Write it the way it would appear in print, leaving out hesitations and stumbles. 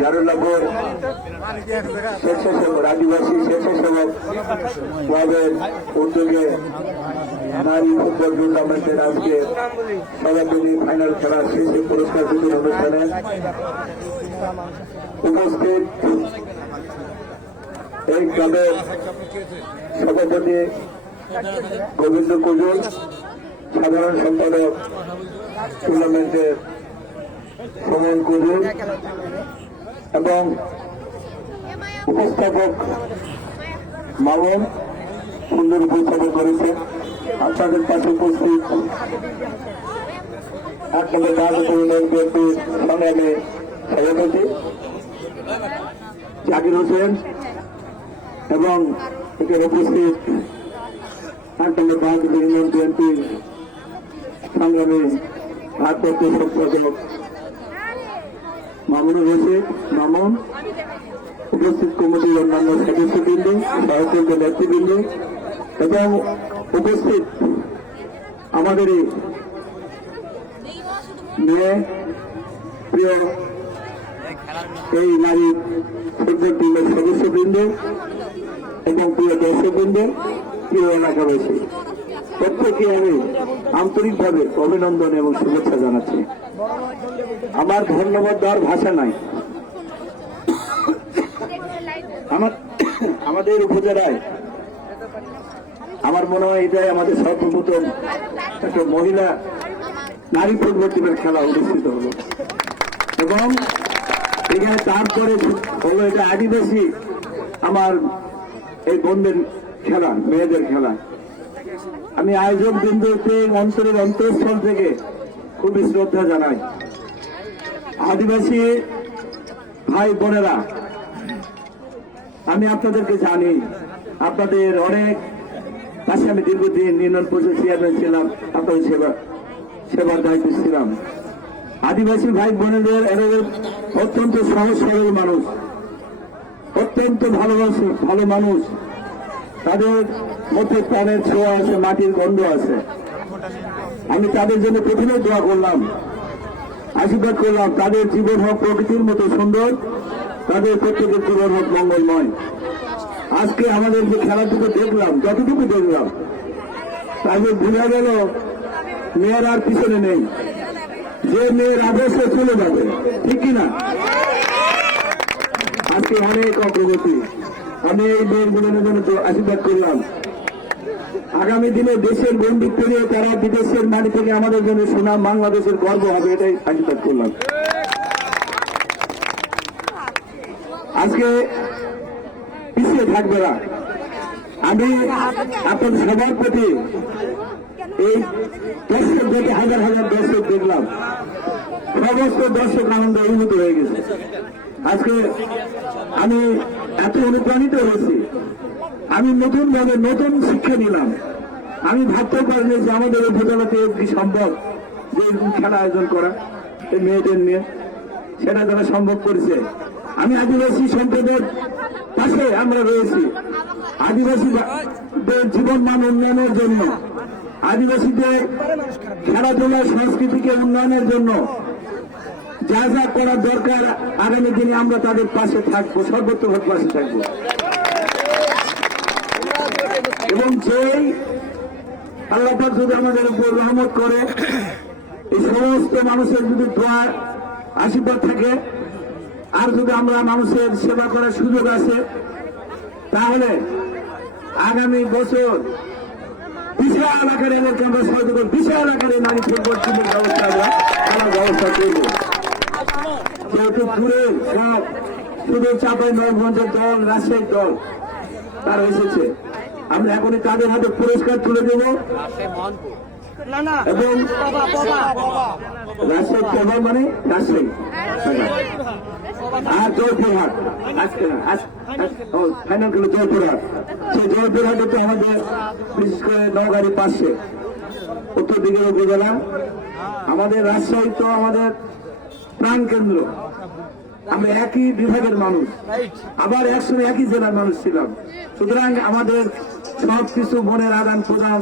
জারুল্লাপুর স্বেচ্ছাসেবক আদিবাসী স্বেচ্ছাসেবক ক্লাবের উদ্যোগে নারী ফুটবল টুর্নামেন্টের আজকে সভাপতি ফাইনাল খেলা শেষে পুরস্কার বিতরণ অনুষ্ঠানে উপস্থিত এই ক্লাবের সভাপতি গোবিন্দ কুজুর, সাধারণ সম্পাদক টুর্নামেন্টের সুমন কুজুর এবং উপস্থাপক মামুন সুন্দর উপস্থাপন করেছে। আপনাদের পাশে উপস্থিত 8 নম্বর রাজনীতি বিএনপির সংগ্রামী সভাপতি জাকির হোসেন এবং এখানে উপস্থিত 8 নম্বর রাজনীতি বিএনপির সংগ্রামী ভারপ্রাপ্ত সম্পাদক মামুনুর রশিদ মামুন, উপস্থিত কমিটির অন্যান্য সদস্যবৃন্দ, সহযোগী নেতৃবৃন্দ এবং উপস্থিত আমাদের মেয়ে প্রিয় এই নারী ফুটবল টিমের সদস্যবৃন্দ এবং প্রিয় দর্শকবৃন্দ, প্রিয় এলাকাবাসী, প্রত্যেকে আমি আন্তরিকভাবে অভিনন্দন এবং শুভেচ্ছা জানাচ্ছি। আমার ধন্যবাদ দেওয়ার ভাষা নাই। আমাদের উপজেলায় আমার মনে হয় এটাই আমাদের সর্বপ্রথম একটা মহিলা নারী ফুটবল টিমের খেলা অনুষ্ঠিত হলো এবং এখানে তারপরে হলো এটা আদিবাসী আমার এই বোনদের খেলা, মেয়েদের খেলা। আমি আয়োজক বিন্দুতে অন্তরের অন্তঃস্থল থেকে খুবই শ্রদ্ধা জানাই। আদিবাসী ভাই বোনেরা, আমি আপনাদেরকে জানি, আপনাদের অনেক পাশে আমি দীর্ঘদিন ইউনিয়ন পরিষদ চেয়ারম্যান ছিলাম, আপনাদের সেবার দায়িত্ব ছিলাম। আদিবাসী ভাই বোনেদের এদের অত্যন্ত সহজ সরল মানুষ, অত্যন্ত ভালো মানুষ। তাদের মধ্যে প্রাণের ছোঁয়া আছে, মাটির গন্ধ আছে। আমি তাদের জন্য প্রথমে দোয়া করলাম, আশীর্বাদ করলাম তাদের জীবন হোক প্রকৃতির মতো সুন্দর, তাদের প্রত্যেকের জীবন হোক মঙ্গলময়। আজকে আমাদের যে খেলাটুকু দেখলাম, যতটুকু দেখলাম, তাদের বোঝা গেল মেয়ের আর পিছনে নেই, যে মেয়ের আদর্শে চলে যাবে, ঠিক কিনা? আজকে অনেক অগ্রগতি। আমি এই মেয়েগুলোর জন্য আশীর্বাদ করলাম। আগামী দিনে দেশের বন্ধুত্ব নিয়ে তারা বিদেশের মাটি থেকে আমাদের জন্য সুনাম, বাংলাদেশের গর্ব হবে, এটাই আশীর্বাদ করলাম। আজকে পিছিয়ে থাকবে না। আমি আপনাদের সবার প্রতি এই দর্শক দেখে হাজার হাজার দর্শক দেখলাম, সমস্ত দর্শক আনন্দ অভিভূত হয়ে গেছে। আজকে আমি এত অনুপ্রাণিত হয়েছি, আমি নতুন শিক্ষা নিলাম। আমি ভাবতে পারিনি যে আমাদের উপজেলাতে কি সম্ভব যে এরকম খেলা আয়োজন করা এই মেয়েদের নিয়ে, সেটা যারা সম্ভব করেছে। আমি আদিবাসী সম্পদের পাশে আমরা রয়েছি, আদিবাসীদের জীবন মান উন্নয়নের জন্য, আদিবাসীদের খেলাধুলা সংস্কৃতিকে উন্নয়নের জন্য যা যা করার দরকার আগামী দিনে আমরা তাদের পাশে থাকবো, সর্বোত্তভাবে পাশে থাকবো। এবং যেই আল্লাহ যদি আমাদের উপর রহমত করে, এই সমস্ত মানুষের যদি দোয়া আশীর্বাদ থাকে, আর যদি আমরা মানুষের সেবা করার সুযোগ আছে, তাহলে আগামী বছর বিশাল আকারে এদেরকে আমরা সহযোগ করব, বিশাল আকারে নারী ফুটবল টিমের ব্যবস্থা আমরা ব্যবস্থা করব। যেহেতু দূরের সব শুধু চাঁপাইনবাবগঞ্জের দল, রাজশাহীর দল তারা এসেছে, আমরা এখনই তাদের হাতে পুরস্কার তুলে দেব এবং রাজশাহীর প্রভাব মানে রাজশাহী আর জয়পুরহাট, আজকে ফাইনাল খেলো জয়পুরহাট। সেই জয়পুরহাটে তো আমাদের বিশেষ করে নওগাঁর পাশে উত্তর দিকের উপজেলা, আমাদের রাজশাহী তো আমাদের প্রাণ কেন্দ্র। আমরা একই বিভাগের মানুষ, আবার একসঙ্গে একই জেলার মানুষ ছিলাম। সুতরাং আমাদের সবকিছু মনের আদান প্রদান